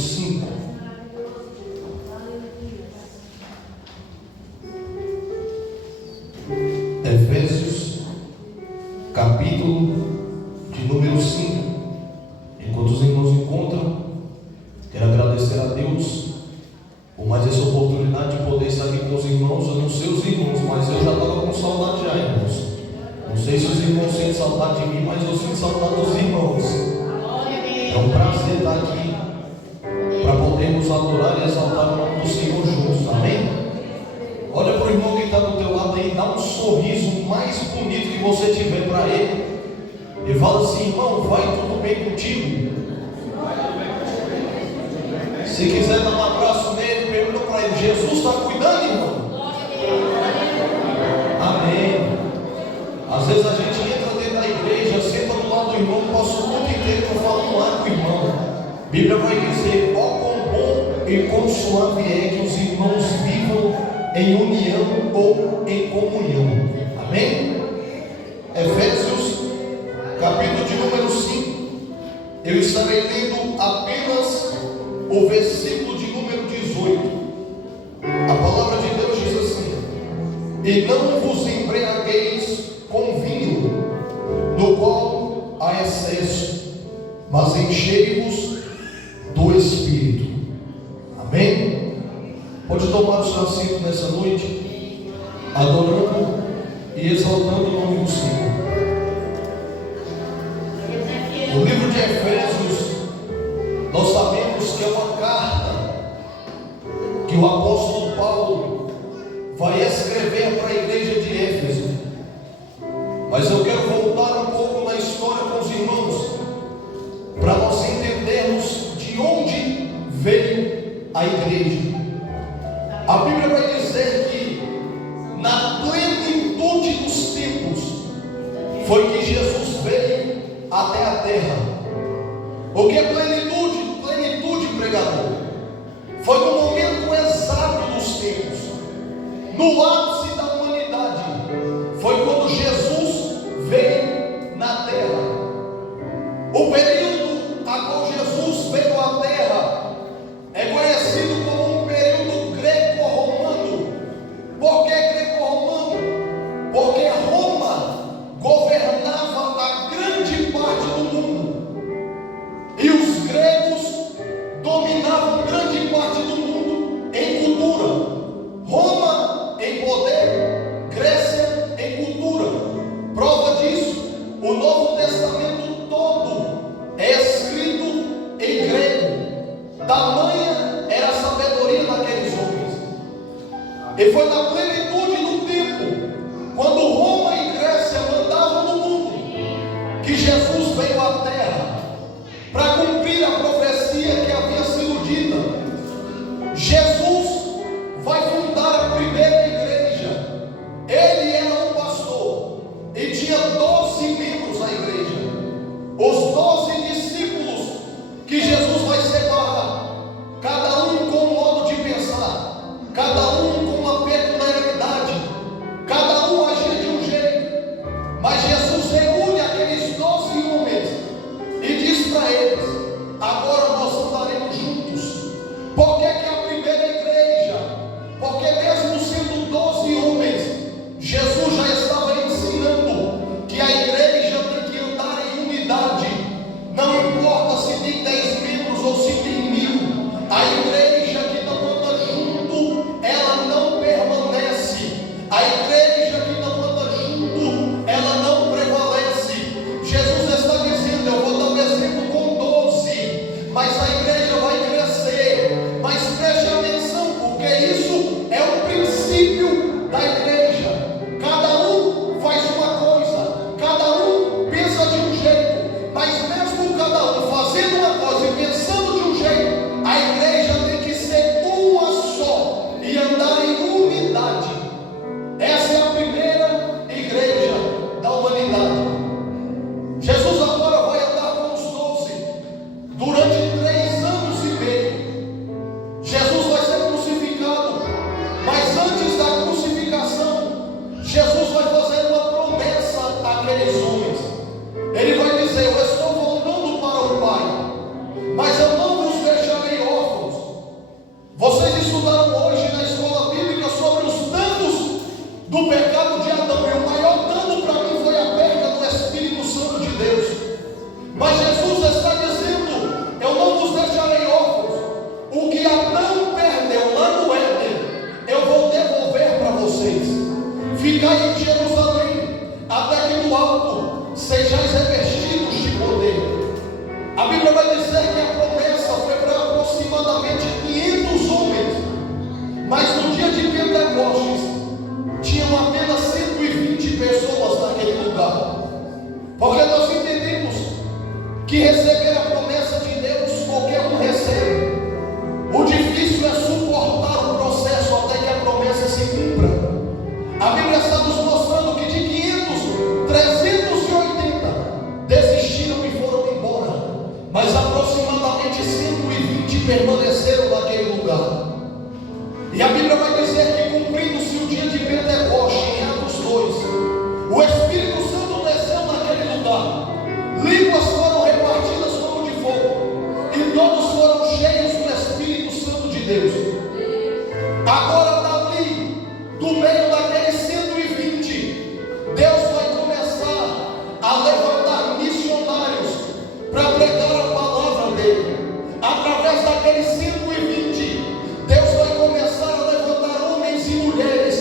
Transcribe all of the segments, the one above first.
5. Efésios, capítulo de número 5. Enquanto os irmãos encontram, quero agradecer a Deus por mais essa oportunidade de poder estar aqui com os irmãos. Eu não sei os irmãos, mas eu já estava com saudade já, irmãos. Não sei se os irmãos sentem saudade de mim, mas eu sinto saudade dos irmãos. É um prazer estar aqui para podermos adorar e exaltar o nome do Senhor juntos, amém? Olha para o irmão que está do teu lado aí, dá um sorriso mais bonito que você tiver para ele e fala assim: irmão, vai tudo bem contigo? Se quiser dar um abraço nele, pergunta para ele: Jesus está cuidando, irmão? Amém. Às vezes a gente entra dentro da igreja, senta do lado do irmão, passa o mundo inteiro falando lá com o irmão. A Bíblia vai dizer: ó quão bom e quão suave é que os irmãos vivam em união ou em comunhão. Amém? Efésios, capítulo de número 5. Eu estarei lendo apenas o versículo de número 18. A palavra de Deus diz assim: e não vos embriagueis com vinho, no qual há excesso, mas enchei-vos do Espírito. Amém? Pode tomar o seu assento nessa noite, adorando e exaltando o nome do Senhor. O livro de Efésios, nós sabemos que é uma carta que o apóstolo Paulo vai escrever para a igreja de Éfeso. Mas eu quero voltar um pouco na história com os irmãos, para nós entendermos de onde veio a igreja. A Bíblia vai dizer que na plenitude dos tempos foi que Jesus veio até a terra. O que é plenitude? Plenitude, pregador. Foi no momento exato dos tempos, no ápice da humanidade. Foi quando Jesus veio na terra. O período a qual Jesus veio à terra é conhecido como um período greco-romano. Por que greco-romano? Porque Roma governava a grande parte do mundo e os gregos dominavam grande parte do mundo em cultura. Roma em poder vai dizer que a promessa foi para aproximadamente 500 homens, mas no dia de Pentecostes tinham apenas 120 pessoas naquele lugar, porque nós entendemos que receber a promessa de Deus qualquer um recebe. O difícil é suportar o processo até que a promessa se cumpra. A Bíblia está nos mostrando que de 500, 380 desistiram e foram embora, mas aproximadamente 120 permaneceram naquele lugar. E a Bíblia vai dizer que, cumprindo-se o dia de Pentecostes, em Atos 2, o Espírito Santo desceu naquele lugar, línguas foram repartidas como de fogo, e todos foram cheios do Espírito Santo de Deus. Agora, dali, do meio daqueles 120, Deus vai começar a levantar missionários para pregar a palavra dele. Através daqueles 120, Deus vai começar a levantar homens e mulheres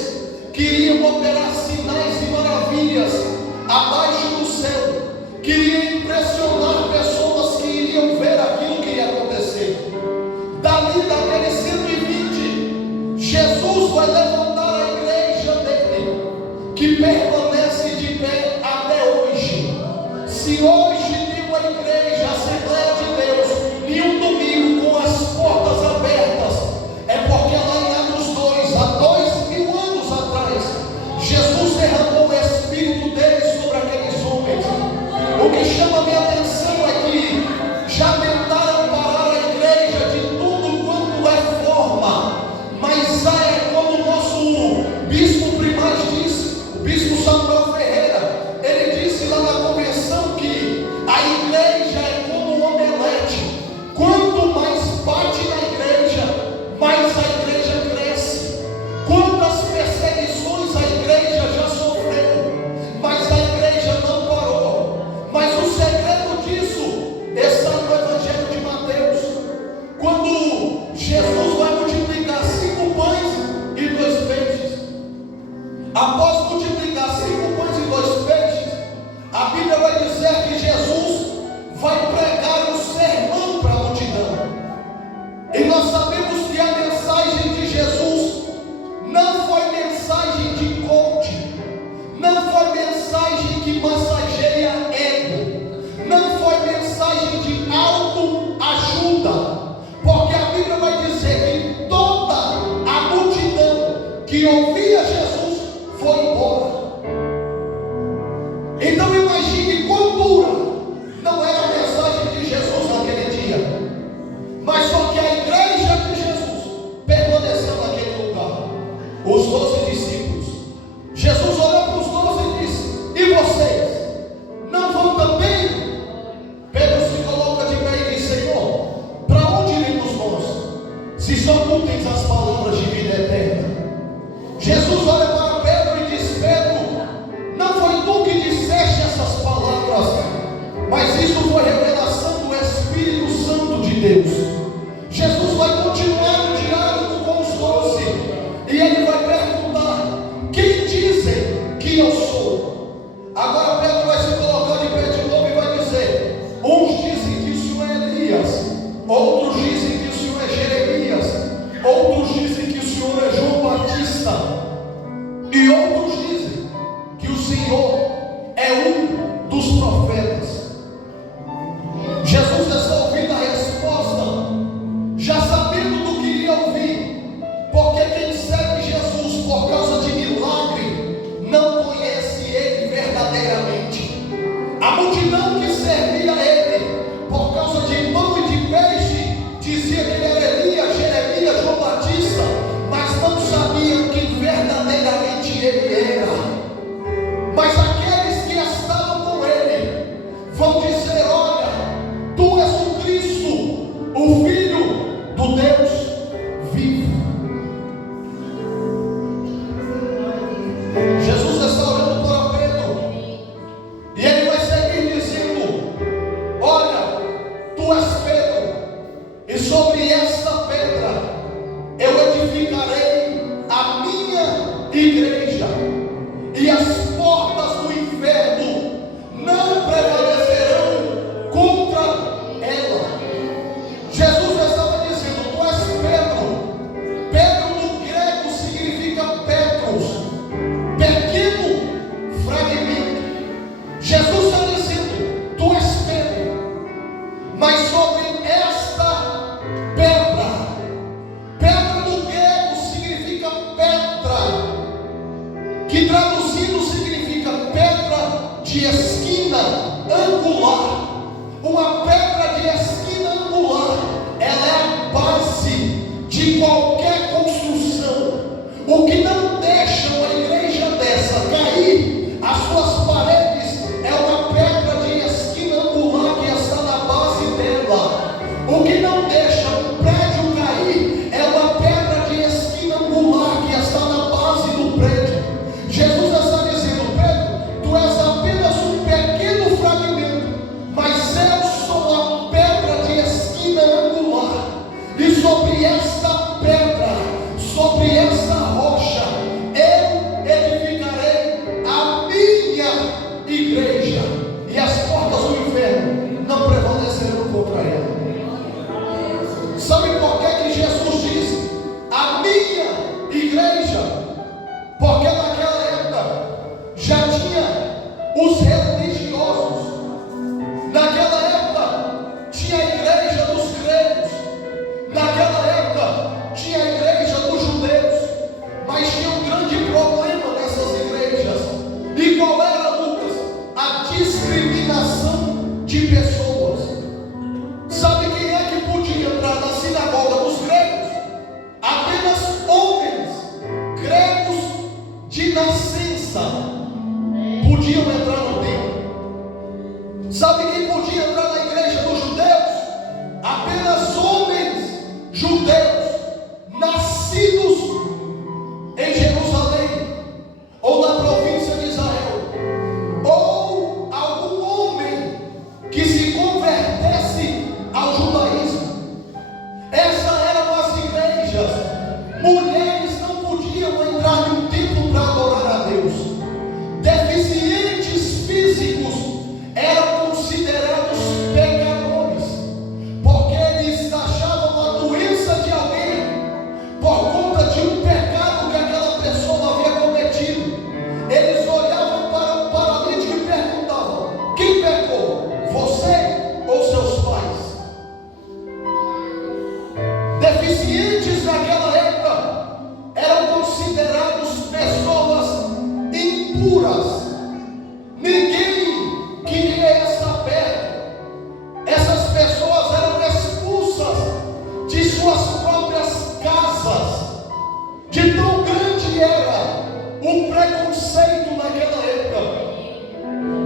que iriam operar sinais e maravilhas abaixo do céu, que iriam impressionar pessoas que iriam ver aquilo que ia acontecer. Dali, daqueles 120, Jesus vai levantar a igreja dele, que permanece de pé até hoje. Se hoje tem uma igreja, a Assembleia de Deus, em um domingo com as portas abertas, é porque lá em Atos 2, há 2000 anos atrás, Jesus derramou o Espírito dele sobre aqueles homens. O que chama a minha atenção é que já tentaram parar a igreja de tudo quanto é forma, mas é como o nosso bispo primaz disse, o bispo Samuel Ferreira, ele disse lá na convenção que a igreja é como um omelete. Quanto mais bate na igreja, mais a igreja cresce. Quantas perseguições a igreja já sofreu, mas a igreja não parou. Mas o segredo disso está no Evangelho de Mateus, quando Jesus vai multiplicar 5 pães e 2 peixes. Após multiplicar 5 pães e 2 peixes, a Bíblia vai dizer que Jesus vai pregar um sermão para a multidão. E nós sabemos que a mensagem de Jesus não foi mensagem de coach, não foi mensagem que massageia ego, não foi mensagem de autoajuda, porque a Bíblia vai dizer que toda a multidão que ouvia Jesus foi embora. Então imagine quão dura não era a mensagem de Jesus naquele dia, mas só que a igreja de Jesus permaneceu naquele lugar. Os 12 discípulos, Jesus olhou para os 12 e disse: e vocês, não vão também? Pedro se coloca de pé e diz: Senhor, para onde iremos nós, se só tu tens as palavras de vida eterna? Jesus olha para Pedro e diz: Pedro, não foi tu que disseste essas palavras, mas isso foi revelação do Espírito Santo de Deus. Jesus vai continuar o diálogo com os 12 e ele vai perguntar: quem dizem que eu sou? Agora Pedro vai se colocar de pé de novo e vai dizer: uns dizem que o Senhor é Elias, outros dizem que o Senhor é Jeremias, outros dizem que o Senhor é João Batista, e outros dizem que o Senhor é um dos profetas. Jesus está ouvindo a resposta, já sabendo do que iria ouvir, porque quem segue Jesus por causa de milagre não conhece ele verdadeiramente. A multidão que servia a ele por causa de pão e de peixe dizia que ele era Elias, Jeremias, João Batista, mas não sabiam quem verdadeiramente ele era. Mas aqueles que estavam com ele vão dizer: olha, tu és o Cristo, o Filho do Deus vivo. Jesus está olhando para Pedro e ele vai seguir dizendo: olha, tu és Pedro, e sobre esta pedra eu edificarei a minha igreja, e as portas do inferno não prevalecerão contra ela. Mas sobre esta pedra, pedra no grego significa pedra, que traduzindo significa pedra de esquina angular. Uma pedra de esquina angular, ela é a base de qualquer construção. O que não deixa uma igreja dessa cair, as suas paredes, é uma pedra de esquina angular que está na base dela. O que não deixa um prédio cair, é uma pedra de esquina angular que está na base do prédio. Jesus está dizendo: Pedro, tu és apenas um pequeno fragmento, mas eu sou a pedra de esquina angular. E sobre esta pedra, sobre esta rocha, eu edificarei a minha igreja, e as portas do inferno não prevalecerão contra ela. Sabe por que Jesus diz a minha igreja? Porque naquela época já tinha os religiosos, naquela época tinha a igreja dos gregos, naquela época tinha a igreja dos judeus, mas tinha um grande problema nessas igrejas. E qual era, Lucas? A discriminação de pessoas. Sabe quem é que podia entrar na sinagoga dos gregos? Apenas homens gregos de nascença podiam entrar no templo. Sabe quem podia entrar na igreja dos judeus? Apenas homens judeus nascidos em Jerusalém ou na província de Israel, ou algum homem que se convertesse ao judaísmo. Essas eram as igrejas. Mulheres não podiam entrar em um templo para adorar a Deus. Deficientes físicos eram considerados pecadores, porque eles achavam a doença de alguém por conta de um pecado que aquela pessoa havia cometido. Eles olhavam para o paralítico e perguntavam: quem pecou? Você ou seus pais? Deficientes naquela época eram considerados pessoas impuras. Ninguém queria estar perto. Essas pessoas eram expulsas de suas próprias casas. De tão grande era o preconceito naquela época.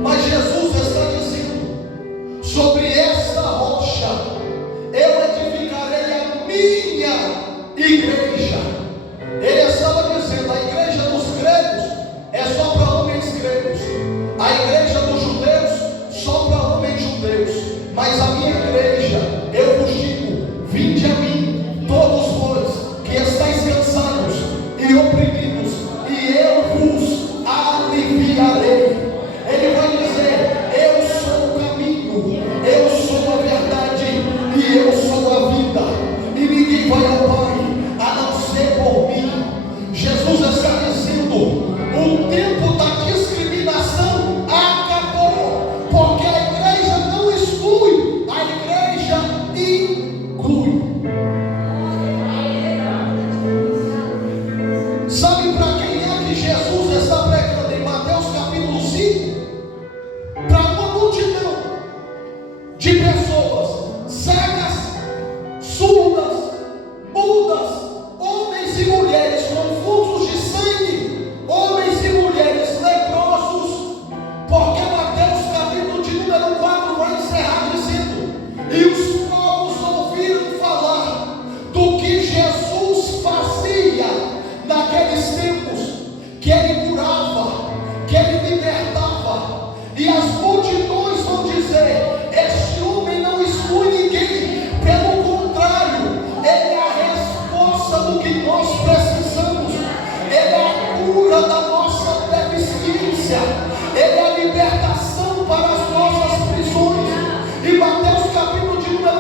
Mas Jesus está dizendo: sobre esta rocha eu edificarei a minha igreja. Ele estava dizendo: a igreja dos gregos é só para homens gregos, a igreja dos judeus só para homens judeus. Mas a minha igreja, eu vos digo: vinde a mim, todos vós que estáis cansados e oprimidos, e eu vos aliviarei. Ele vai dizer: eu sou o caminho, eu sou a verdade e eu sou a vida, e ninguém vai ao Pai a não ser por mim. Jesus está dizendo: o tempo da discriminação acabou, porque a igreja não exclui, a igreja inclui. Sabe para quem é que Jesus está pregando em Mateus capítulo 5? Para uma multidão de pessoas cegas, surdas, mudas, homens e mulheres com fluxos de sangue, homens e mulheres leprosos, porque Mateus capítulo de número 4 vai encerrar dizendo: e os povos ouviram falar do que Jesus fazia naqueles tempos, que ele curava, que ele libertava, e as multidões vão dizer: este homem não exclui ninguém, pelo contrário, ele é a resposta do que nós precisamos, ele é a cura da nossa deficiência, ele é a libertação para as nossas prisões. E Mateus capítulo de número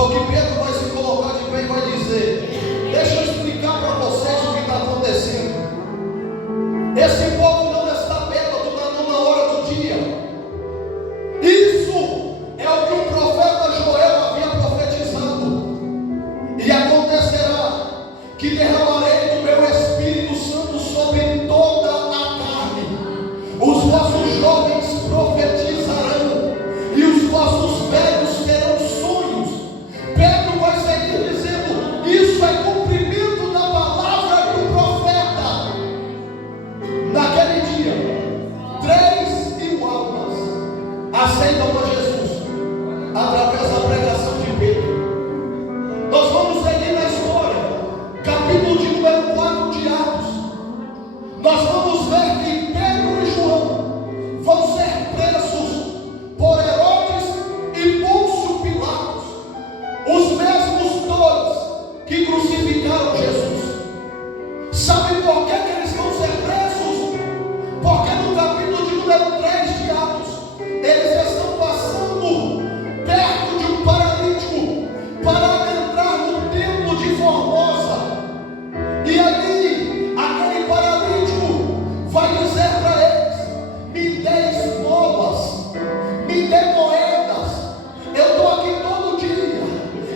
Só que Pedro vai se colocar de pé e vai dizer: deixa eu explicar para vocês o que está acontecendo. Esse povo não está bêbado na hora do dia. Isso é o que o profeta Joel havia profetizado. E acontecerá que derramarei do meu Espírito Santo sobre toda a carne. Os vossos jovens profetizarão e os vossos velhos terão sonhos. Pedro vai seguir dizendo: isso é cumprimento da palavra do profeta. Naquele dia, 3.000 almas aceitam a Jesus através da pregação de Pedro. Nós vamos seguir na história, capítulo de número 4 de Atos. Nós vamos ver que Pedro e João vão ser presos por Herodes e Pôncio Pilatos, os mesmos dois que crucificaram Jesus. Sabe por que eles vão ser presos? Porque no capítulo de número 3 de Atos, eles estão passando perto de um paralítico para entrar no templo de Formosa. E ali, aquele paralítico vai dizer para eles: me dê esmolas, me dê moedas. Eu estou aqui todo dia,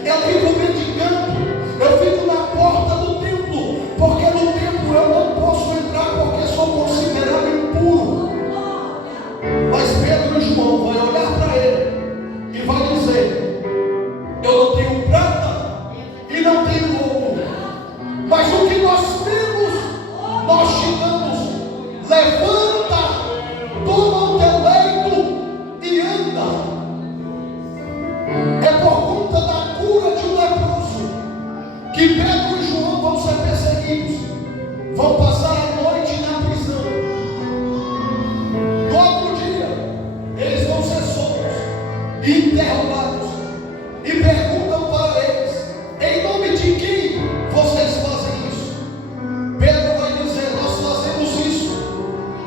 eu fico mendigando, eu fico na porta do templo, porque no templo eu não posso entrar porque sou considerado impuro. Mas Pedro e João vão olhar para ele e vai dizer: eu não tenho prata e não tenho ouro, mas o que nós temos, nós te damos. Levanta, toma o teu leito e anda. É por conta da cura de um leproso que Pedro e João vão ser perseguidos, vão passar a noite na prisão. No outro dia, eles vão ser soltos e interrogados, e perguntam para eles: em nome de quem vocês fazem isso? Pedro vai dizer: nós fazemos isso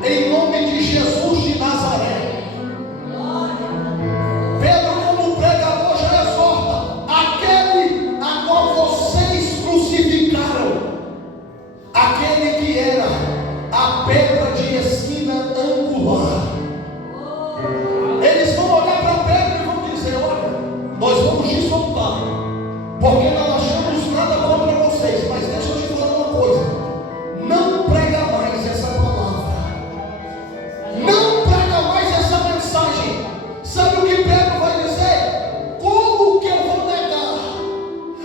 em nome de Jesus de Nazaré. Pedro, como pregador, já exorta: aquele a qual vocês crucificaram, aquele que era a pedra de esquina angular. Eles vão olhar para Pedro e vão dizer: olha, nós vamos te soltar, porque não achamos nada contra vocês, mas deixa eu te falar uma coisa: não prega mais essa palavra, não prega mais essa mensagem. Sabe o que Pedro vai dizer? Como que eu vou negar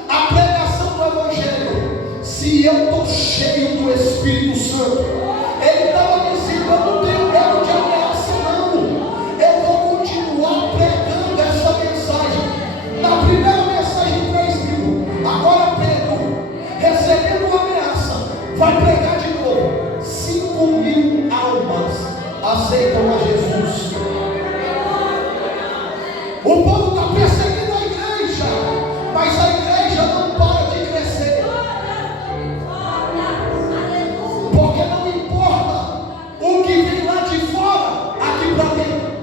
a pregação do Evangelho se eu estou cheio do Espírito Santo? Ele estava dizendo: eu não tenho medo de ameaça, não. Eu vou continuar pregando essa mensagem. Na primeira mensagem, 3.000. Agora Pedro, recebendo a ameaça, vai pregar de novo. 5.000 almas aceitam a Jesus. O povo está perseguindo a igreja, mas a igreja não para de crescer. Porque não importa o que vem lá de fora, aqui para dentro.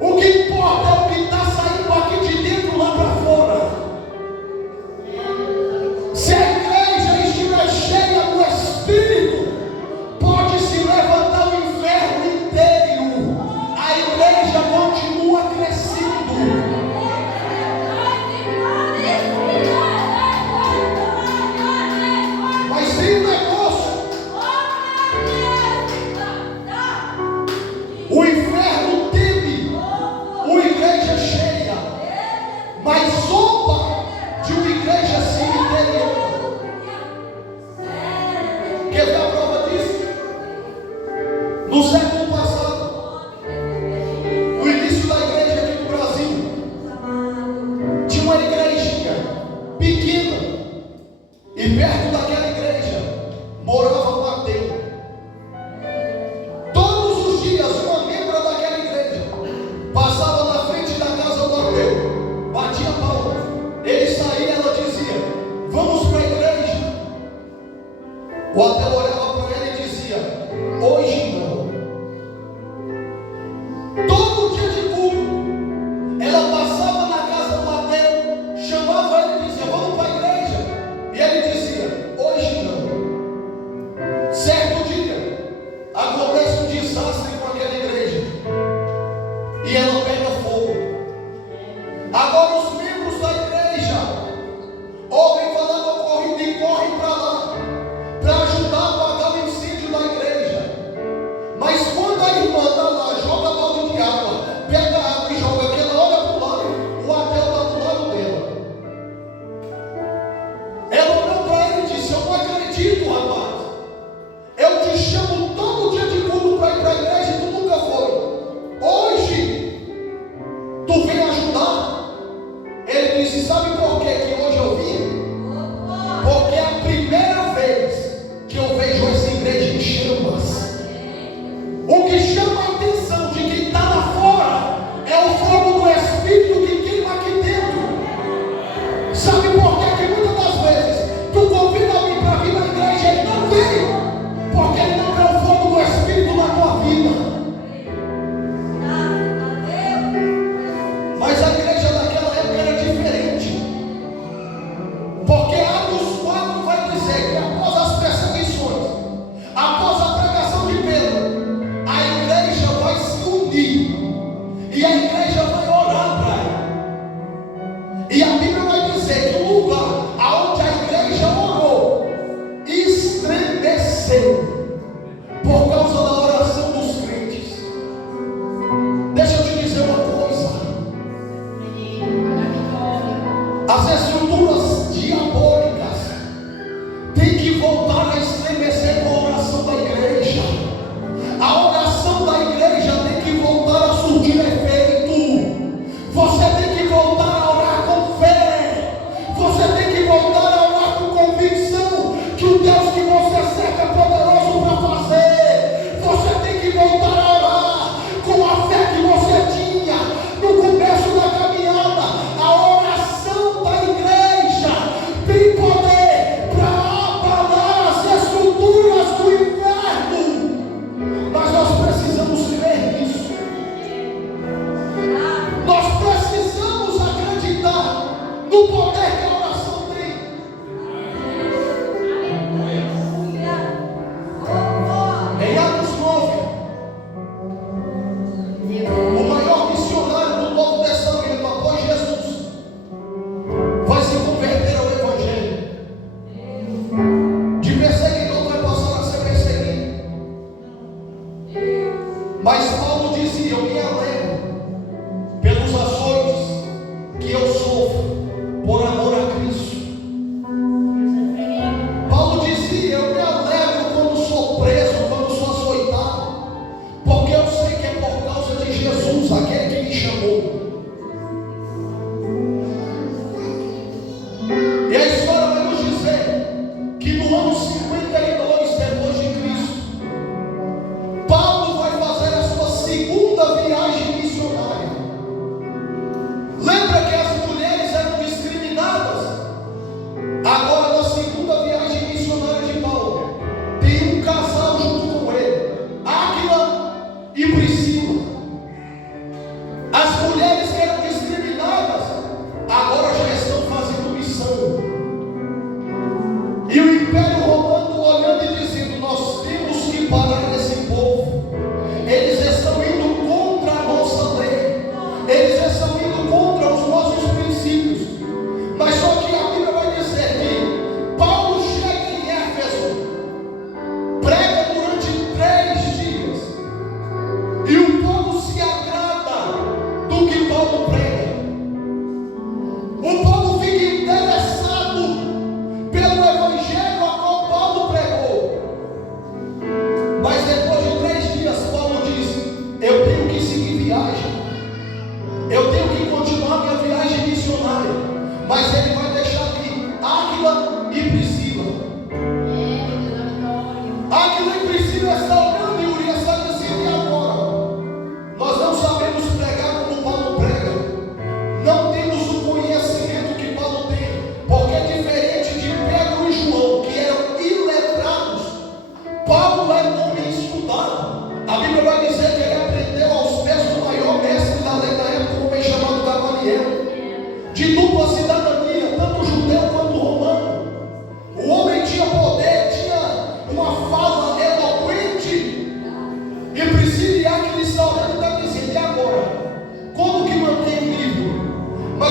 O que importa é o que está saindo aqui de dentro lá para fora. Se a igreja estiver cheia do Espírito, pode se levantar o inferno inteiro. A igreja continua crescendo. Mas tem um negócio: o inferno teme uma igreja cheia, mas zomba de uma igreja cemitéria. Quer ver a prova disso? No século passado, no início da igreja aqui no Brasil, tinha uma igrejinha pequena, e perto daquela igreja morava um ateu. Todos os dias uma membra daquela igreja passava na frente da casa do ateu, batia palma, ele saía, ela dizia: vamos para a igreja. O ateu olhava para ele e dizia: hoje não. Todo dia de culto, ela passava na casa do ateu, chamava ele Agora os membros da igreja ouvem falar do ocorrido e correm para lá para ajudar a apagar o incêndio da igreja. Mas quando a irmã está lá, joga balde de água, pega a água e joga, que ela olha para o lado, o Abel está do lado dela. Ela olhou para ele e disse: eu não acredito, rapaz. Eu te chamo todo dia de culto para ir para a igreja e tu nunca foi. Hoje, tu vem ajudar? Ele disse: sabe por que hoje eu vim? Porque é a primeira vez que eu vejo essa igreja em chamas. O que chama a atenção de quem está lá fora é o fogo do Espírito que queima aqui dentro. Sabe por que muitas das vezes tu convida alguém para vir na igreja e ele não vem? Porque ele não vê o fogo do Espírito na tua vida. Mas a igreja daquela época era diferente. Porque Atos 4 vai dizer que após as perseguições, após a pregação de Pedro, a igreja vai se unir. E a igreja vai orar para ela. E a Bíblia vai dizer que o lugar aonde a igreja orou estremeceu por causa da oração dos crentes. Deixa eu te dizer uma coisa: as estruturas diabólicas têm que voltar a estremecer com a oração da igreja. A oração da igreja tem que voltar a surtir efeito. Você tem que voltar a orar com fé. Você tem que voltar a orar com convicção que o Deus que você serve é poderoso para fazer. Você tem que voltar a orar com a fé que você tinha no começo da caminhada. A oração da igreja tem poder para abalar as estruturas do inferno. Mas nós precisamos crer nisso. Nós precisamos acreditar no poder que a oração tem. Em Atos 9, o maior missionário do Novo Testamento após Jesus vai se converter ao Evangelho. De perseguidor vai passar a ser perseguido. Mas Paulo dizia: eu me alegro pelos açoites que eu sofro por amor a Cristo. Paulo dizia: eu me alegro quando sou preso, quando sou açoitado, porque eu sei que é por causa de Jesus, aquele que me chamou. E a história vai nos dizer que no ano 52 depois de Cristo, Paulo vai fazer a sua segunda viagem missionária. Lembra que as mulheres eram discriminadas? Agora, na segunda viagem missionária de Paulo, tem um casal junto com ele, Áquila e Priscila. As mulheres que eram discriminadas agora já estão fazendo missão. E o Império Romano olhando e dizendo: nós temos que parar esse povo. Eles estão indo contra a nossa lei. Eles estão indo contra os nossos princípios. Mas só que a Bíblia vai dizer que Paulo chega em Éfeso, prega durante 3 dias, e o povo se agrada do que Paulo prega. O povo fica interessado pelo evangelho a qual Paulo pregou. Mas depois de 3 dias, Paulo diz: eu tenho que seguir viagem. Eu tenho que continuar minha viagem missionária. Mas ele vai deixar aqui Áquila e Priscila. Áquila e Priscila estão olhando e Urias está dizendo: e agora? Nós não sabemos pregar como Paulo prega. Não temos o conhecimento que Paulo tem. Porque é diferente de Pedro e João, que eram iletrados, Paulo é homem estudado. A Bíblia vai dizer que ele aprendeu aos pés do maior mestre da lei da época, um homem chamado Gamaliel, de dupla cidadania, tanto judeu quanto romano. O homem tinha poder, tinha uma fala eloquente. E Priscila e Áquila estão olhando e estão dizendo: e agora? Como que mantém o nível? Mas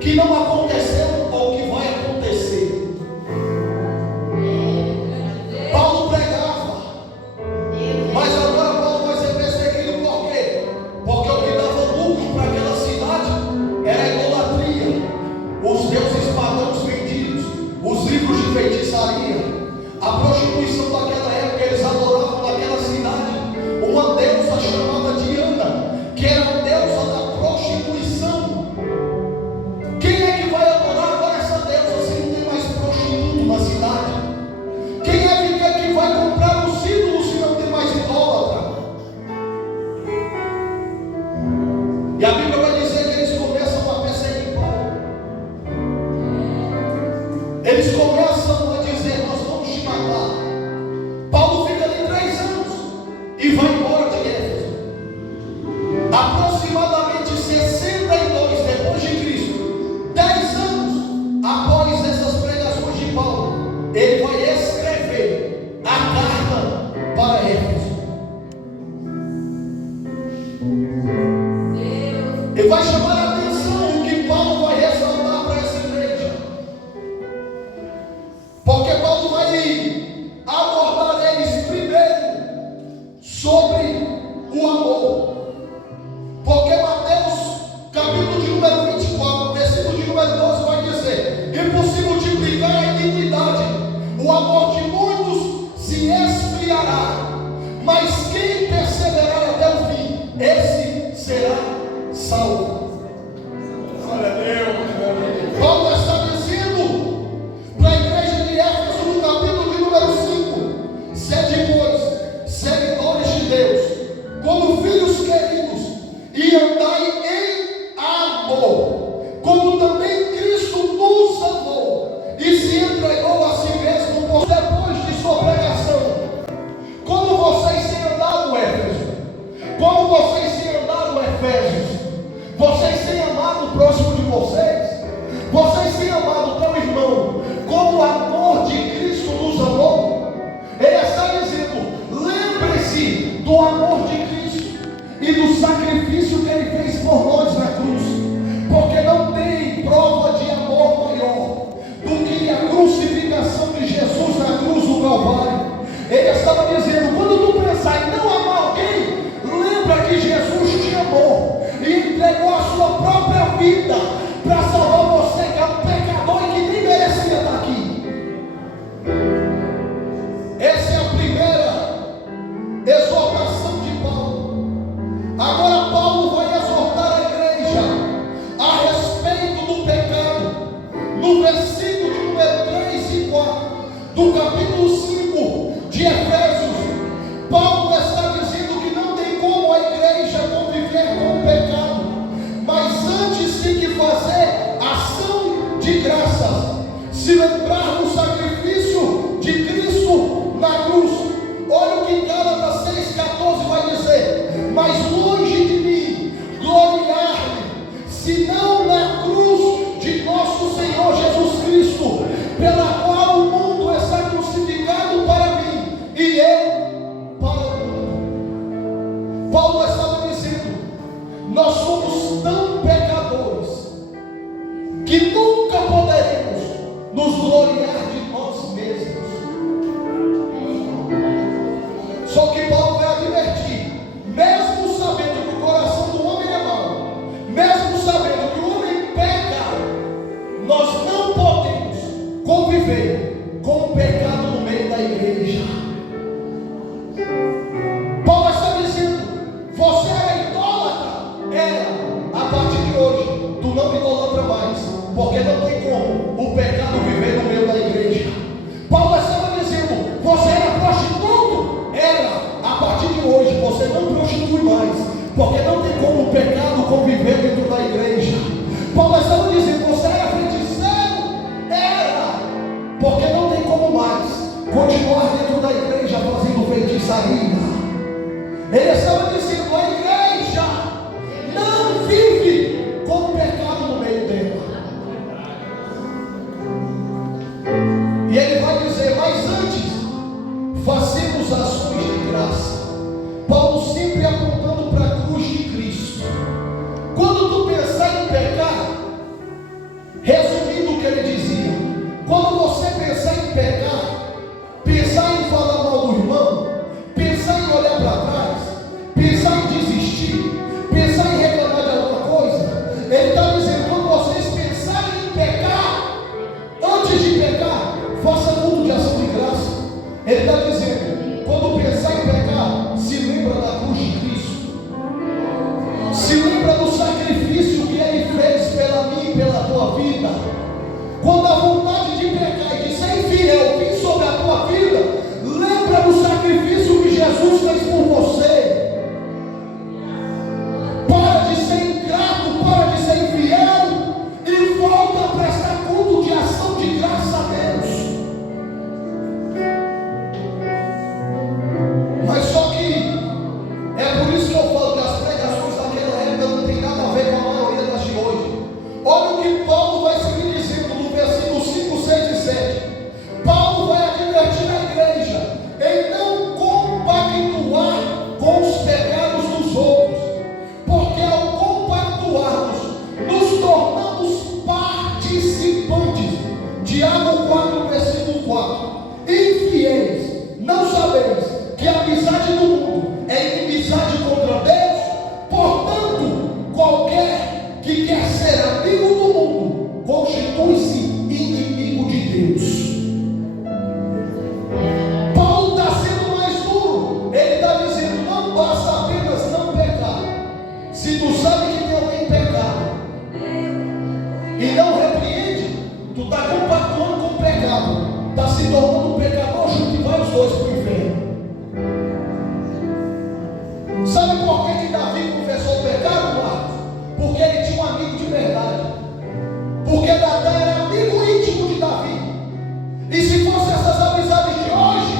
que não aconteceu ou que vai acontecer. Paulo pregava, mas agora Paulo vai ser perseguido por quê? Porque o que dava lucro para aquela cidade era a idolatria, os deuses pagãos vendidos, os livros de feitiçaria, a prostituição daquela época. Eles adoravam naquela cidade uma deusa chamada Diana, que era a deusa da prostituição. Quem é que vai adorar agora essa deusa se não tem mais prostituto na cidade? Quem é que vai comprar os ídolos se não tem mais idólatra? E a Bíblia vai dizer que eles começam a perseguir Paulo. Eles começam a dizer: nós vamos te matar. Paulo fica ali 3 anos e vai embora de Éfeso. Aproximadamente 62 depois de Cristo, 10 anos após essas pregações de Paulo, ele vai escrever a carta para Éfeso. Ele vai chamar a atenção o que Paulo vai ressaltar para essa igreja, porque Paulo vai abordar eles primeiro sobre o amor. Porque Mateus, capítulo de número 24, versículo de número 12, vai dizer: e por se multiplicar a iniquidade, o amor de muitos se esfriará, mas quem perseverar até o fim, esse será salvo. Glória a Deus. Paulo está dizendo para a igreja de Éfeso, no capítulo de número 5: sede, pois, seguidores de Deus, como filhos queridos, e andai em amor, como também Cristo nos amou e se entregou a si mesmo por depois de sua pregação. Como vocês têm andado, Éfeso? Como vocês têm andado, Efésios? Vocês têm amado o próximo de vocês? Vocês têm amado o teu irmão como o amor de Cristo nos amou? Ele está dizendo: lembre-se do amor de Cristo e do sacrifício que Ele fez por nós na cruz, porque não tem prova de amor maior do que a crucificação de Jesus na cruz do Calvário. Ele estava dizendo: quando tu pensar em não amar alguém, lembra que Jesus te amou e entregou a sua própria vida para salvar você, que é um pecador e que nem merecia estar aqui. Essa é a primeira exortação de Paulo. Agora Paulo vai exortar a igreja a respeito do pecado. No versículo de número 3 e 4 do capítulo 5 de Efésios, Paulo está dizendo que não tem como a igreja conviver com o pecado, mas antes tem que fazer ação de graças, se lembrar do sacrifício de Cristo na cruz. Olha o que Gálatas 6,14 vai dizer: mas longe de mim gloriar-me, senão na cruz de nosso Senhor Jesus Cristo, pela qual o mundo está crucificado para mim e eu para o mundo. Paulo estava dizendo: nós somos tão pecadores que nunca poderemos nos gloriar de nós mesmos. Só que Paulo vai advertir: mesmo sabendo que o coração do homem é mau, mesmo sabendo que o homem peca, nós não podemos conviver com o pecado no meio da igreja. Paulo está dizendo: você era idólatra? Era. A partir de hoje, tu não idolatra mais, porque não tem como o pecado viver no meio da igreja. Paulo estava dizendo: você era prostituto? Era. A partir de hoje, você não prostitui mais, porque não tem como o pecado conviver dentro da igreja. Paulo estava dizendo: você era feiticeiro? Era. Porque não tem como mais continuar dentro da igreja fazendo feitiçaria. Ele estava dizendo: a igreja não vive com o pecado no meio dela. E ele vai dizer: mas antes, fazemos ações de graça. Paulo sempre apontando para a cruz de Cristo. Quando tu pensar em pecar, vida. Quando a vontade de pecar e de ser infiel vir sobre a tua vida, lembra do sacrifício que Jesus fez por você. Para de ser ingrato, para de ser infiel e volta a prestar culto de ação de graça a Deus. Mas só que é por isso que eu falo que as pregações daquela época não tem nada a ver com a maioria das de hoje. Olha o que Paulo vai seguir dizendo no versículo 5, 6 e 7. Paulo vai advertir a igreja em não compactuar com os pecados dos outros, porque ao compactuarmos nos tornamos participantes. Tiago 4, versículo 4. Infiéis, não sabeis que a amizade do mundo é inimizade contra Deus? Portanto, qualquer que quer ser amigo do mundo constitui-se inimigo de Deus. Paulo está sendo mais duro. Ele está dizendo: não basta apenas não pecar. Se tu sabe que tem alguém pecado e não repreende, tu está compactuando com o pecado, está se tornando um pecador junto e vai os dois para o inferno. Sabe por que Davi confessou o pecado, Marcos? Porque ele tinha um amigo de verdade. Porque Natan era amigo íntimo de Davi. E se fossem essas amizades de hoje,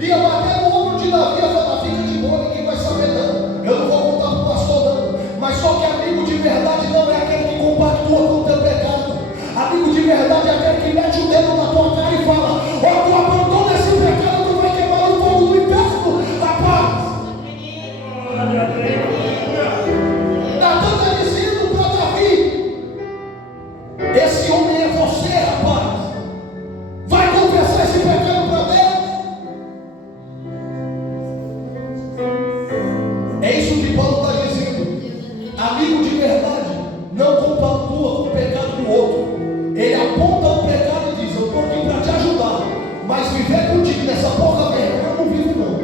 ia bater no ombro de Davi e falar: fica de boa, ninguém vai saber não. Eu não vou contar para o pastor não. Mas só que amigo de verdade não é aquele que compactua com o teu pecado. Amigo de verdade é aquele que mete o dedo na tua cara e fala: ó, tu abandona esse pecado, tu vai queimar no fogo do inferno, rapaz. Natan está dizendo para Davi: esse homem é você, rapaz. Vai confessar esse pecado para Deus. É isso que Paulo está dizendo. Amigo de verdade não compactua com o pecado do outro. Ele aponta o pecado e diz: eu estou aqui para te ajudar, mas viver contigo nessa porra vergonha eu não vivo não.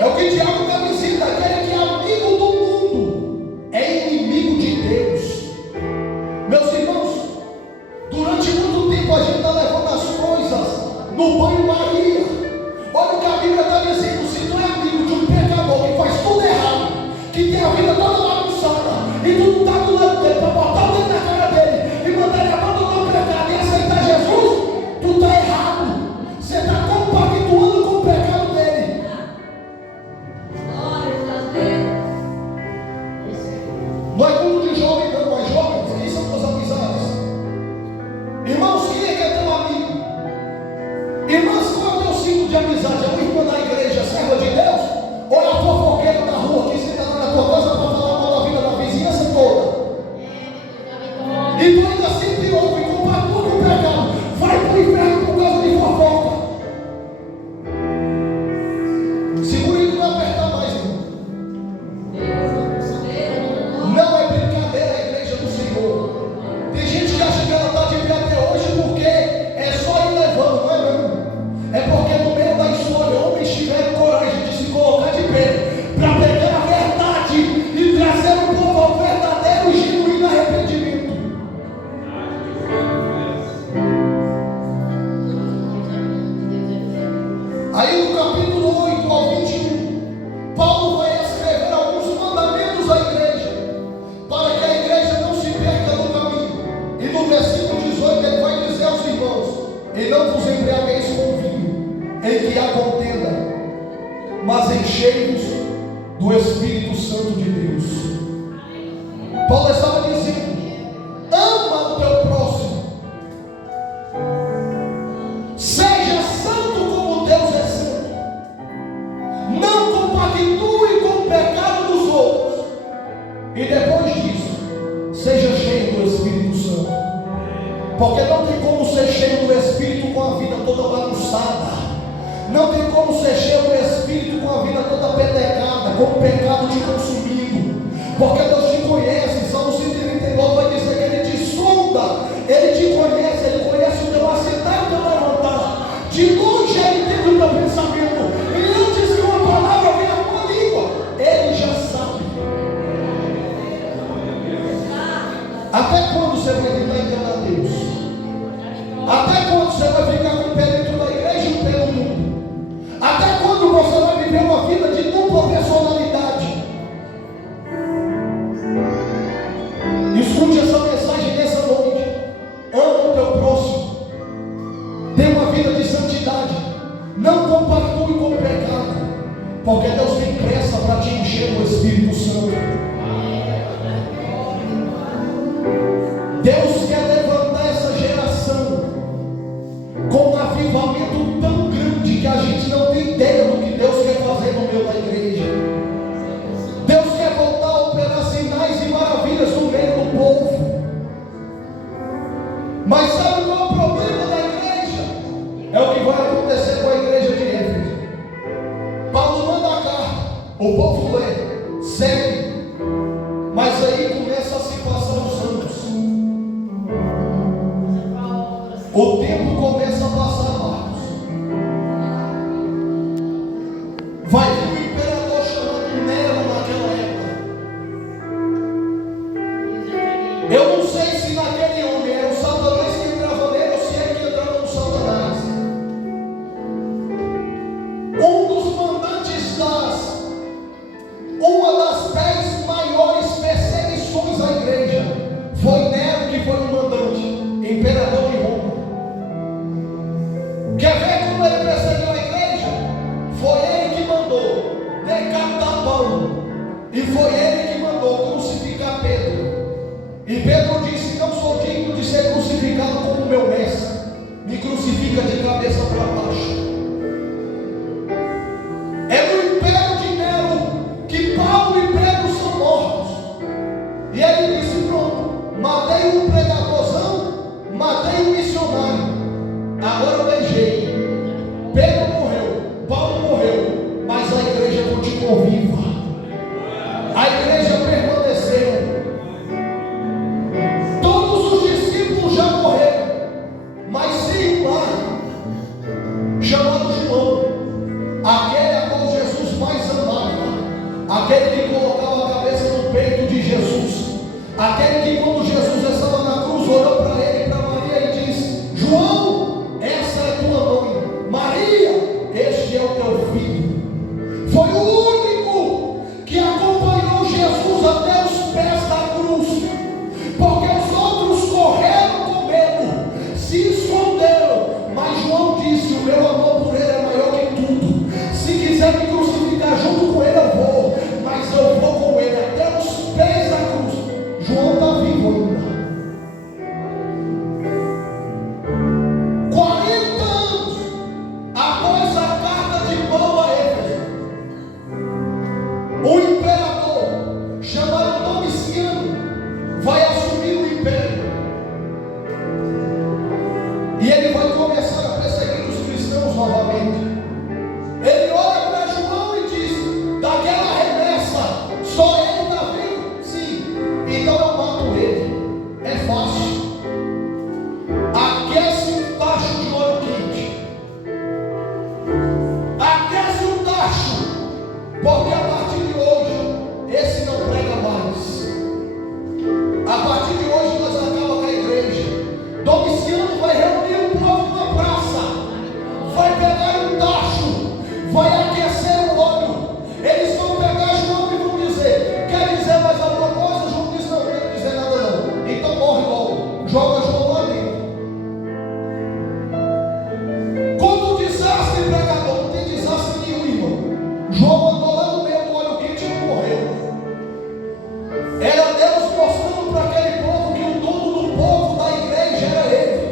É o que Tiago está dizendo: aquele que é amigo do mundo é inimigo de Deus. Meus irmãos, durante muito tempo a gente está levando as coisas no banho-maria. Olha o que a Bíblia está dizendo: se tu é amigo de um pecador que faz tudo errado, que tem a vida toda bagunçada, e tu não está do lado dele para botar o dedo na cara dele e mandar ele abandonar o pecado e aceitar Jesus, tu está errado. Você está compactuando com o pecado dele. Não é culto de jovem não, mas jovens, quem são tuas amizades? Irmãos, quem é que é teu amigo? Irmãs, qual é o teu ciclo de amizade? É uma irmã da igreja, serva de Deus? Ou é a fofoqueira da rua que senta lá na tua casa para falar mal da vida da vizinhança toda? E tu ainda sempre ouve, compactua com o pecado, vai para o inferno por causa de fofoca. Segura ele, não vai apertar mais, irmão. Não é brincadeira a igreja do Senhor. Tem gente que acha que ela está de pé até hoje porque é só ir levando, não é não. É porque no meio da história homens tiveram coragem de se colocar de pé para pegar a verdade e trazer o povo ao verdadeiro e genuíno arrependimento. Aí no capítulo 8 ao 21, Paulo vai escrever alguns mandamentos à igreja, para que a igreja não se perca no caminho. E no versículo 18 ele vai dizer aos irmãos: e não vos embriagueis com vinho, em que há contenda, mas enchei-vos do Espírito Santo de Deus. Paulo estava dizendo: ama o teu próximo, seja santo como Deus é santo, não compactue com o pecado dos outros, e depois disso, seja cheio do Espírito Santo. Porque não tem como ser cheio do Espírito com a vida toda bagunçada. Não tem como ser cheio do Espírito com a vida toda pedregada, com o pecado te consumindo. Porque Deus te conhece. Salmo 139 vai dizer que Ele te sonda, Ele te conhece, Ele conhece o teu assentar e o teu levantar. De longe Ele tem o teu pensamento. E antes que uma palavra venha à tua língua, Ele já sabe. O povo lê, segue, mas aí começa a se passar os anos. O tempo começa a passar, Marcos. Vai vir um imperador chamado Nero naquela época. Eu não sei se naquele homem era o Satanás que entrava nele ou se ele que entrava no Satanás. Um dos mandantes uma das 10 maiores perseguições à igreja foi Nero, que foi o mandante, imperador de Roma. Quer ver como ele perseguiu a igreja? Foi ele que mandou decapitar Paulo, e foi ele que mandou crucificar Pedro. E Pedro disse: não sou digno de ser crucificado como meu mestre, me crucifica de cabeça para baixo. É no império de Nero que Paulo e Pedro são mortos. E ele disse: pronto, matei um pregadorzão, matei um missionário, agora eu beijei. Pedro morreu, Paulo morreu, mas a igreja continuou viva. A igreja permaneceu. Todos os discípulos já morreram, mas sem um lá, chamado João, aquele a qual Jesus mais amava, aquele que colocava a cabeça no peito de Jesus, aquele que quando Jesus estava na cruz olhou para ele e para Maria e disse: João, essa é tua mãe, Maria, este é o teu filho. Foi o único que acompanhou Jesus até os pés da cruz, porque os outros correram com medo, se esconderam, mas João disse: o meu amor por ele é maior que tudo. Se quiser me crucificar junto com ele, eu vou, mas eu vou com ele até os pés da cruz. João está vivo ainda. 40 anos após a carta de Paulo a Éfeso, o imperador chamado Domiciano vai assumir o império, e ele vai começar a perseguir os cristãos novamente. Ele olha para João e diz: daquela remessa, só ele está vivo? Sim, então eu mato ele. É fácil. Aquece um tacho de óleo quente. Aquece um tacho, porque a partir de hoje, esse não prega mais. A partir de hoje nós acabamos com a igreja. Domiciano vai reunir o povo na praça, vai pegar um tacho, vai aquecer o óleo. Eles vão pegar João e vão dizer: quer dizer mais alguma coisa? João diz: não, não quero dizer nada não. Então morre logo, joga João lá dentro. Quando o desastre pregador, não tem desastre nenhum, irmão. João andou lá no meio do óleo quente e não morreu. Era Deus mostrando para aquele povo que o dono do povo da igreja era ele.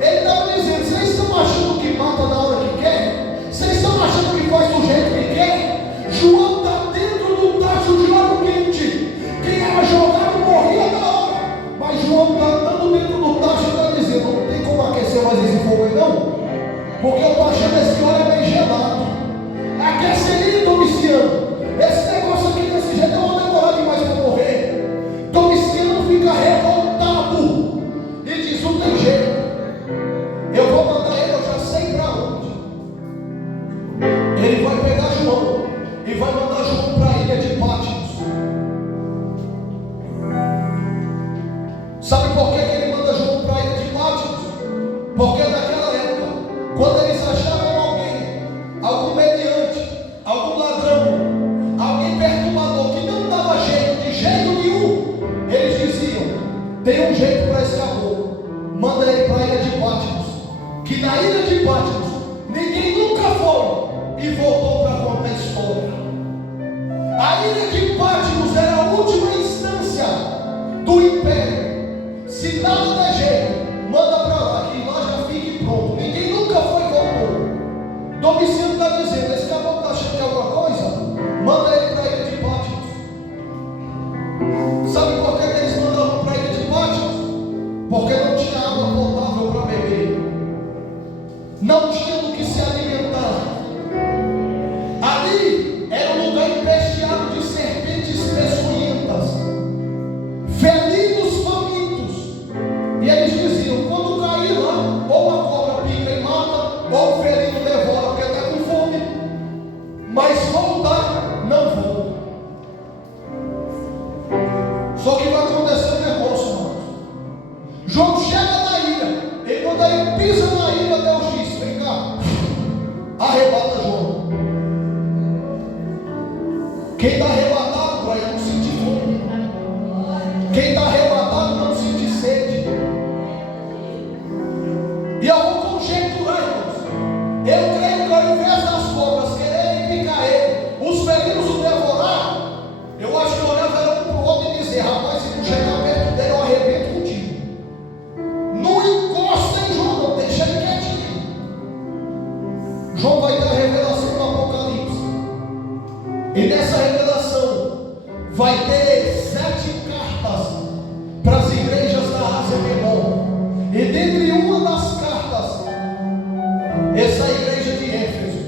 Ele estava dizendo: vocês estão achando que mata na hora que quer? Vocês estão achando que faz do jeito que quer? João está dentro do tacho de óleo quente. Quem era jogado morria na hora, mas João está andando dentro do tacho e está dizendo: não tem como aquecer mais esse fogo aí não, porque eu estou achando esse óleo bem gelado. Aquece aí, Domiciano. Esse negócio aqui desse jeito eu vou demorar demais para morrer. Domiciano fica revoltado e diz: não tem jeito, eu vou mandar ele, eu já sei para onde. Ele vai pegar João e vai mandar João para a ilha de Patmos. Sabe por que ele manda João para a ilha de Patmos? Porque naquela época, quando eles achavam alguém, algum mediante, algum ladrão, alguém perturbador que não dava jeito, de jeito nenhum, eles diziam: tem um jeito para esse caboclo, manda ele para a ilha de Patmos. Que na ilha de Patmos ninguém nunca foi e voltou para contar a história. A ilha de Patmos era a última instância do império. Se nada der jeito, manda para lá, que lá já fique pronto. Ninguém nunca foi e voltou. Domiciano está dizendo: esse caboclo está achando de alguma coisa? Manda ele para a ilha de Patmos. Sabe por que eles mandavam para a ilha de Patmos? Porque não tinha água potável para beber, não tinha do que se alimentar. Ali era um lugar empesteado. vai ter 7 cartas para as igrejas da Ásia Menor. E dentre uma das cartas, essa igreja de Éfeso,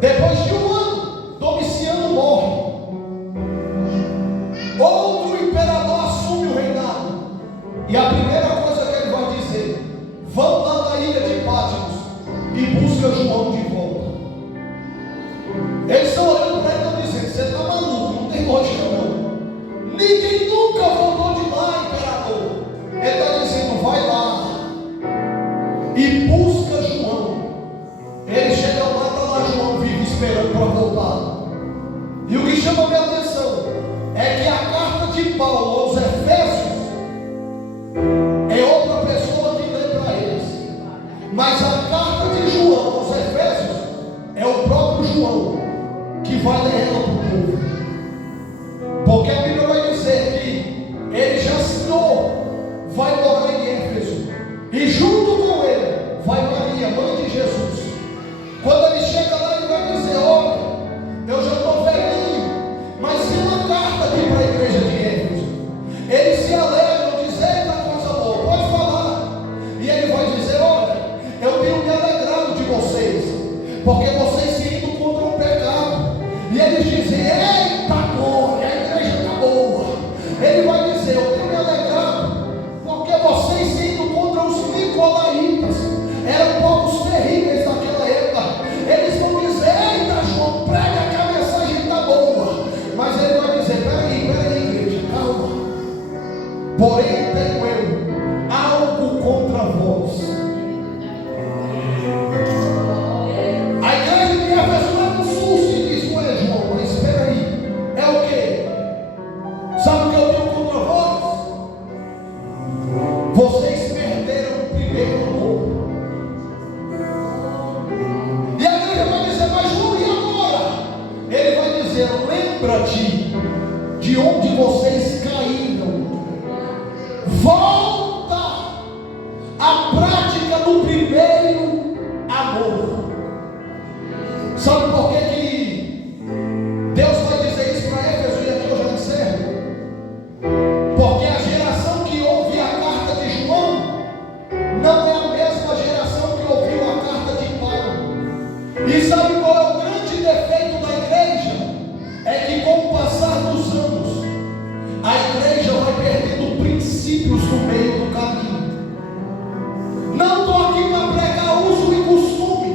depois de um ano, Domiciano morre. Outro imperador assume o reinado. E a primeira coisa que ele vai dizer: vão lá na ilha de Patmos e busca João de volta. Eles estão olhando para ele e estão dizendo: você está maluco, não tem lógica não. Ninguém nunca voltou de lá, imperador. Ele está dizendo: vai lá e busca João. Ele chega lá, está lá João vivo esperando para voltar. E o que chama a minha atenção é que a carta de Paulo aos Efésios é outra pessoa que lê para eles, mas a carta de João aos Efésios é o próprio João que vai ler ela para o povo, porque a Bíblia vai dizer que ele já assinou, vai morar em Éfeso, e junto com ele vai Maria, mãe de Jesus. Quando ele chega lá, ele vai dizer: olha, eu já estou velhinho, mas tem uma carta aqui para a igreja de Éfeso. Eles se alegram, dizem: eita, coisa boa, pode falar. E ele vai dizer: olha, eu tenho me alegrado de vocês, porque vocês se indo contra o pecado. E eles dizem: eita glória, a igreja está boa. Ele vai dizer: eu tenho me alegrado, porque vocês se indo contra os nicolaítas, eram povos terríveis daquela época. Eles vão dizer: eita João, prega que a mensagem está boa. Mas ele vai dizer: peraí igreja, calma. Porém tenho eu algo contra vós. A igreja de Éfeso leva um susto e diz: ué João, mas espera aí, é o quê? Sabe o que eu tenho contra vós? Vocês perderam o primeiro amor. E a igreja vai dizer: mas João, e agora? Ele vai dizer: lembra-te de onde vocês caíram, volta à prática do primeiro amor. Sabe por que Deus vai dizer isso para Éfeso? E aqui eu já encerro. Porque a geração que ouve a carta de João não é a mesma geração que ouviu a carta de Paulo. E sabe qual é o grande defeito da igreja? É que com o passar dos anos, a igreja vai perdendo princípios no meio do caminho. Não estou aqui para pregar uso e costume,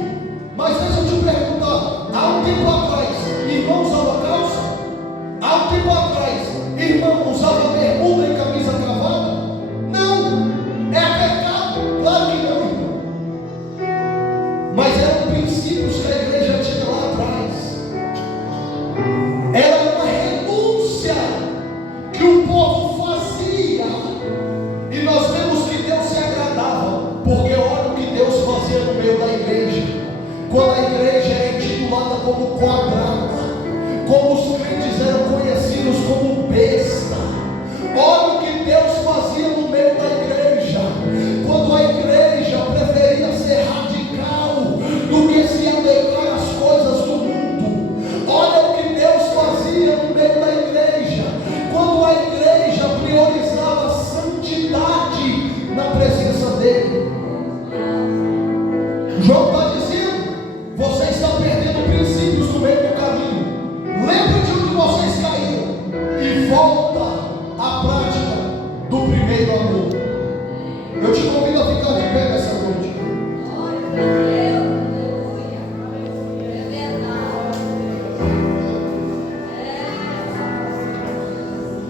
mas deixa eu te perguntar: há um tempo atrás, irmão usava calça? Há um tempo atrás, irmão usava bermuda e camisa cravada? Não, é pecado, claro que não, irmão. Mas eram princípios que a igreja tinha lá atrás. Era uma renúncia que o povo fazia, e nós vemos que Deus se agradava, porque olha o que Deus fazia no meio da igreja. Quando a igreja é intitulada como quadrada, como os crentes eram conhecidos como besta, olha o que Deus fazia no meio da igreja. Quando a igreja preferia ser radical do que se adequar às coisas do mundo, olha o que Deus fazia no meio da igreja. Quando a igreja priorizava a santidade na presença dele. João está dizendo: você está perdendo princípios no meio do caminho. Lembra de onde vocês caíram e volta à prática do primeiro amor. Eu te convido a ficar de pé nessa noite.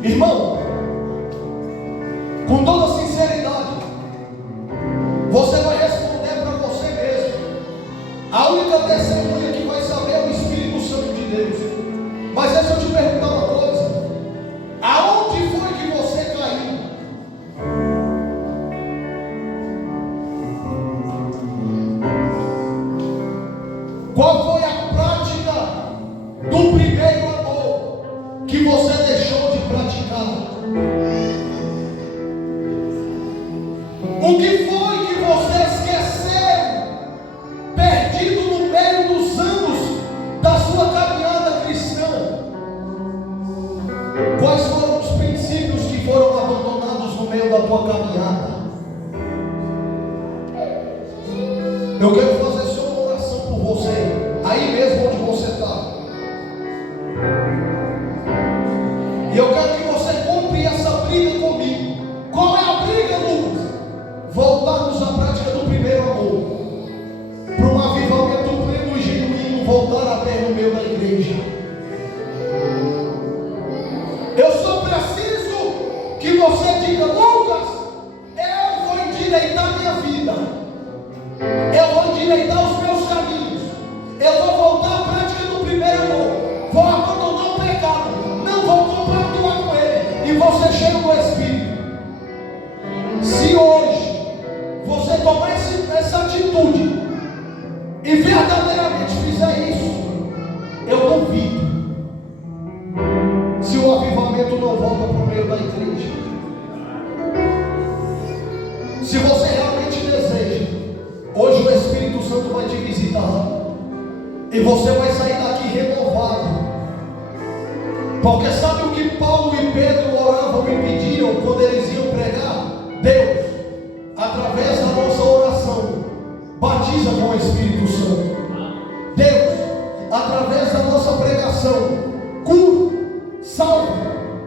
Irmão, com toda sinceridade, você vai responder para você mesmo. A única testemunha que vai saber é o Espírito Santo de Deus. Mas deixa eu te perguntar uma coisa: aonde foi que você caiu? Qual foi a prática do primeiro amor que você deixou de praticar? tua caminhada. Eu quero fazer só uma oração por você, aí mesmo onde você está. E eu quero que você compre essa briga comigo. Qual é a briga, Lucas? Voltarmos à prática do primeiro amor, para um avivamento pleno e genuíno, voltar a ter no meio da igreja. Eu só preciso que você diga: Lucas, eu vou endireitar minha vida, eu vou endireitar os meus caminhos, eu vou voltar à prática do primeiro amor, vou abandonar o pecado, não vou compactuar com ele, e você chega no Espírito. Se hoje você tomar essa atitude e verdadeiramente fizer isso, eu duvido se o avivamento não volta para o meio da igreja. Se você realmente deseja, hoje o Espírito Santo vai te visitar e você vai sair daqui renovado. Porque sabe o que Paulo e Pedro oravam e pediam quando eles iam pregar? Deus, através da nossa oração, batiza com o Espírito Santo. Deus, através da nossa pregação, cura, salva,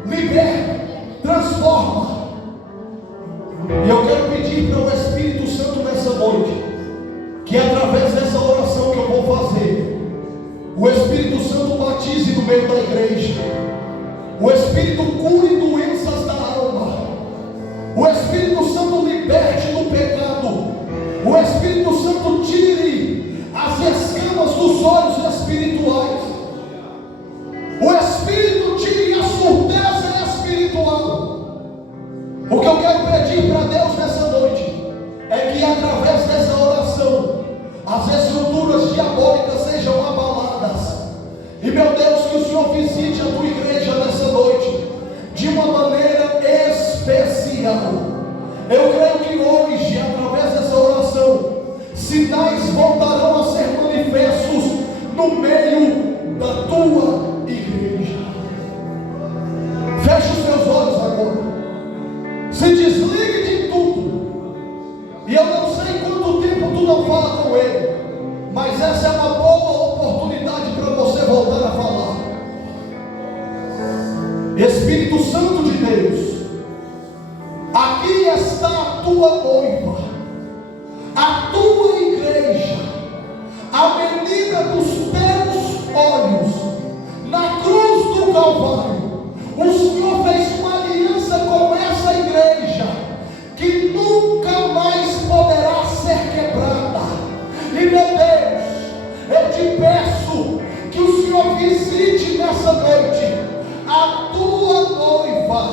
liberta, transforma. E eu quero pedir para o Espírito Santo nessa noite, que através dessa oração que eu vou fazer, o Espírito Santo batize no meio da igreja, o Espírito cure doenças da alma, o Espírito Santo liberte do pecado, o Espírito Santo tire as escamas dos olhos espirituais, o Espírito tire a surdez espiritual. O que eu quero pedir para Deus nessa noite é que através dessa oração as estruturas diabólicas sejam abaladas. E meu Deus, que o Senhor visite a tua igreja nessa noite de uma maneira especial. Eu creio que hoje, através dessa oração, sinais voltarão a ser manifestos no meio da tua igreja. Feche os seus olhos agora. Se desligue de tudo. E eu não sei quanto tempo tu não fala com ele, mas essa é uma boa oportunidade para você voltar a falar. Espírito Santo de Deus, aqui está a tua noiva, a tua igreja, a menina dos teus olhos, na cruz do Calvário. O Senhor fez uma aliança com essa igreja que nunca mais poderá ser quebrada. E meu Deus, eu te peço que o Senhor visite nessa noite a tua noiva,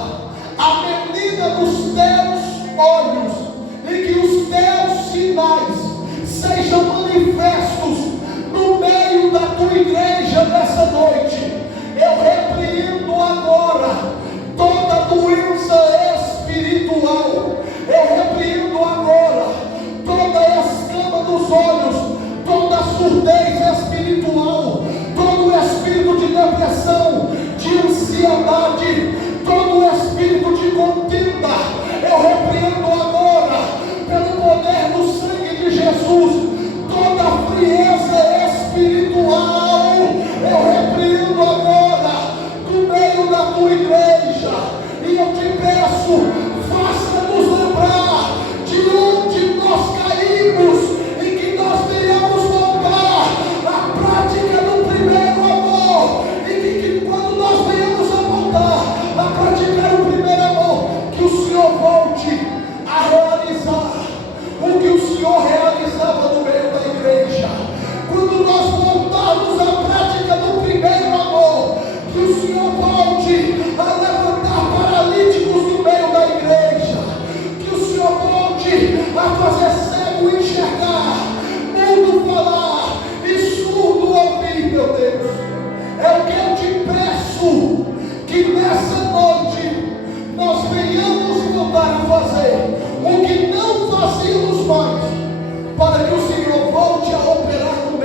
a menina dos teus olhos, e que os teus sinais sejam manifestos no meio da tua igreja nessa noite. Eu repreendo agora toda doença espiritual. Eu repreendo agora toda escama dos olhos, toda surdez espiritual, todo espírito de depressão, de ansiedade, todo espírito de contenda. Eu repreendo agora, pelo poder do sangue de Jesus, toda frieza espiritual. Eu repreendo agora do meio da tua igreja, e eu te peço, faça-nos lembrar de onde nós caímos e que nós venhamos voltar à prática do primeiro amor, e que quando nós venhamos a voltar a praticar o primeiro amor, que o Senhor volte a realizar o que o Senhor realizava no meio da igreja. Quando nós voltarmos à prática do primeiro amor, que o Senhor volte a levantar paralíticos no meio da igreja, que o Senhor volte a fazer cego enxergar, mudo falar e surdo ouvir, meu Deus. É o que eu te peço, que nessa noite nós venhamos voltar a fazer o que não fazíamos mais, para que o Senhor volte a operar no